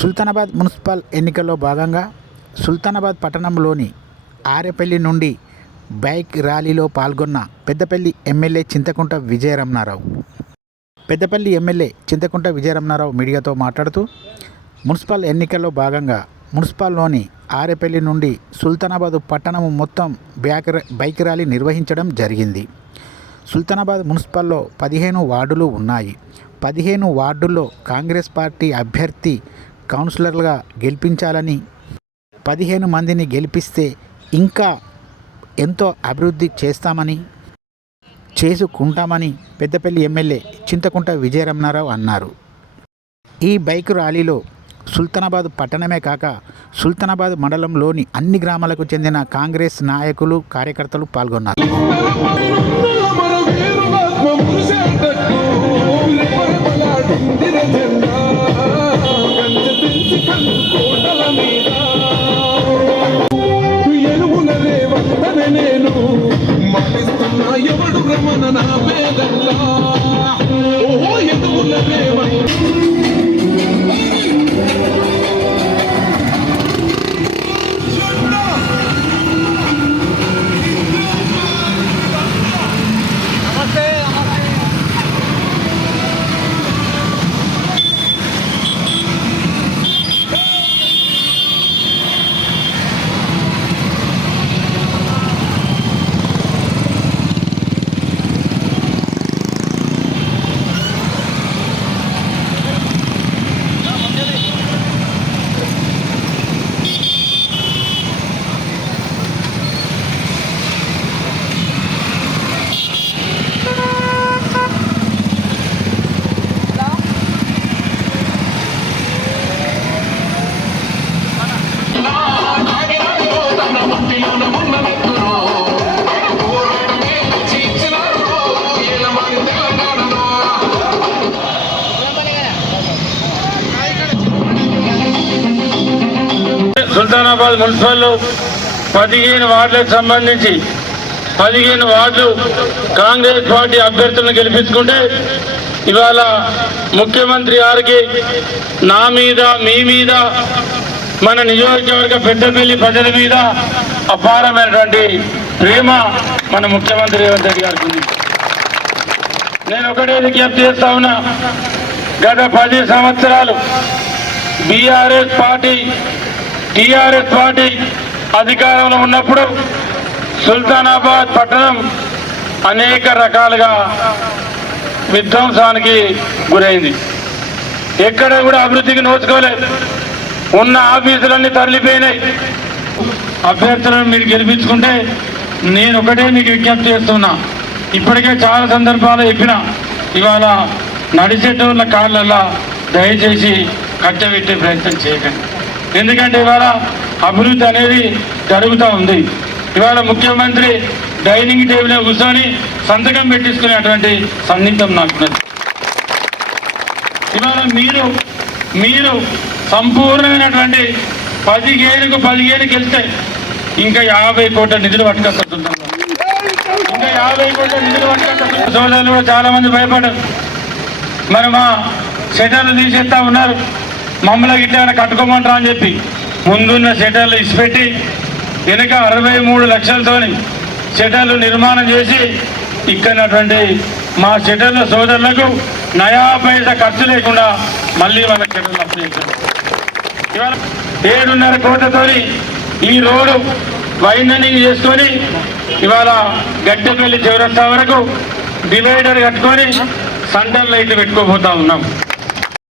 Sultanabad municipal ఎన్నికల్లో భాగంగా సుల్తానాబాద్ పట్టణంలోని ఆరేపల్లి నుండి బైక్ ర్యాలీలో పాల్గొన్న పెద్దపల్లి ఎమ్మెల్యే చింతకుంట విజయరమణారావు. పెద్దపల్లి ఎమ్మెల్యే చింతకుంట విజయరమణారావు మీడియాతో మాట్లాడుతూ మున్సిపల్ ఎన్నికల్లో భాగంగా మున్సిపల్లోని ఆరేపల్లి నుండి సుల్తానాబాద్ పట్టణం మొత్తం బైక్ ర్యాలీ నిర్వహించడం జరిగింది. సుల్తానాబాద్ మున్సిపల్లో 15 వార్డులు ఉన్నాయి. 15 వార్డుల్లో కాంగ్రెస్ పార్టీ అభ్యర్థి కౌన్సిలర్గా గెలిపించాలని, 15 మందిని గెలిపిస్తే ఇంకా ఎంతో అభివృద్ధి చేసుకుంటామని పెద్దపల్లి ఎమ్మెల్యే చింతకుంట విజయరమణారావు అన్నారు. ఈ బైక్ ర్యాలీలో సుల్తానాబాద్ పట్టణమే కాక సుల్తానాబాద్ మండలంలోని అన్ని గ్రామాలకు చెందిన కాంగ్రెస్ నాయకులు, కార్యకర్తలు పాల్గొన్నారు. ఎవడు రమణ నా పేదల్లా ఓహో ఎదుగుల సుల్తానాబాద్ మున్సిపల్లో 15 వార్డులకు సంబంధించి 15 వార్డులు కాంగ్రెస్ పార్టీ అభ్యర్థులను గెలిపించుకుంటే ఇవాళ ముఖ్యమంత్రి గారికి నా మీద, మీ మీద, మన నియోజకవర్గ పెద్దపల్లి ప్రజల మీద అపారమైనటువంటి ప్రేమ మన ముఖ్యమంత్రి రేవంత్ రెడ్డి గారికి ఉంది. నేను ఒకటే విజ్ఞప్తి చేస్తా ఉన్నా, గత 10 సంవత్సరాలు టీఆర్ఎస్ పార్టీ అధికారంలో ఉన్నప్పుడు సుల్తానాబాద్ పట్టణం అనేక రకాలుగా విధ్వంసానికి గురైంది. ఎక్కడ కూడా అభివృద్ధికి నోచుకోలేదు. ఉన్న ఆఫీసులన్నీ తరలిపోయినాయి. అభ్యర్థులను మీరు గెలిపించుకుంటే నేను ఒకటే మీకు విజ్ఞప్తి చేస్తున్నా, ఇప్పటికే చాలా సందర్భాలు చెప్పిన, ఇవాళ నడిచేటోళ్ళ కాళ్ళల్లో దయచేసి కట్టబెట్టే ప్రయత్నం చేయకండి. ఎందుకంటే ఇవాళ అభివృద్ధి అనేది జరుగుతూ ఉంది. ఇవాళ ముఖ్యమంత్రి డైనింగ్ టేబుల్ కూర్చొని సంతకం పెట్టించుకునేటువంటి సన్నిహితం నాకున్నది. ఇవాళ మీరు సంపూర్ణమైనటువంటి 15 గెలిస్తే ఇంకా 50 కోట్ల నిధులు పట్టుకొస్తుంటాం. ఇంకా 50 కోట్ల నిధులు పట్టుకొస్తుంటాం. సోదరులు కూడా చాలా మంది భయపడ్డారు. మరి మా షెటర్లు తీసేస్తా ఉన్నారు, మమ్మల్ని గిట్ల కట్టుకోమంటారా అని చెప్పి ముందున్న షెటర్లు ఇసిపెట్టి వెనుక 63 లక్షలతోని షెటర్లు నిర్మాణం చేసి ఇక్కడటువంటి మా షెటర్ల సోదరులకు నయా పైసా ఖర్చు లేకుండా మళ్ళీ వాళ్ళకి షెటర్లు అప్లై చేశారు. ఇవాళ 7.5 కోట్లతోని ఈ రోడ్డు వైండనింగ్ చేసుకొని ఇవాళ గట్టెపల్లి చివరస్తా వరకు డివైడర్ కట్టుకొని సెంటర్ లైట్లు పెట్టుకోబోతా ఉన్నాం.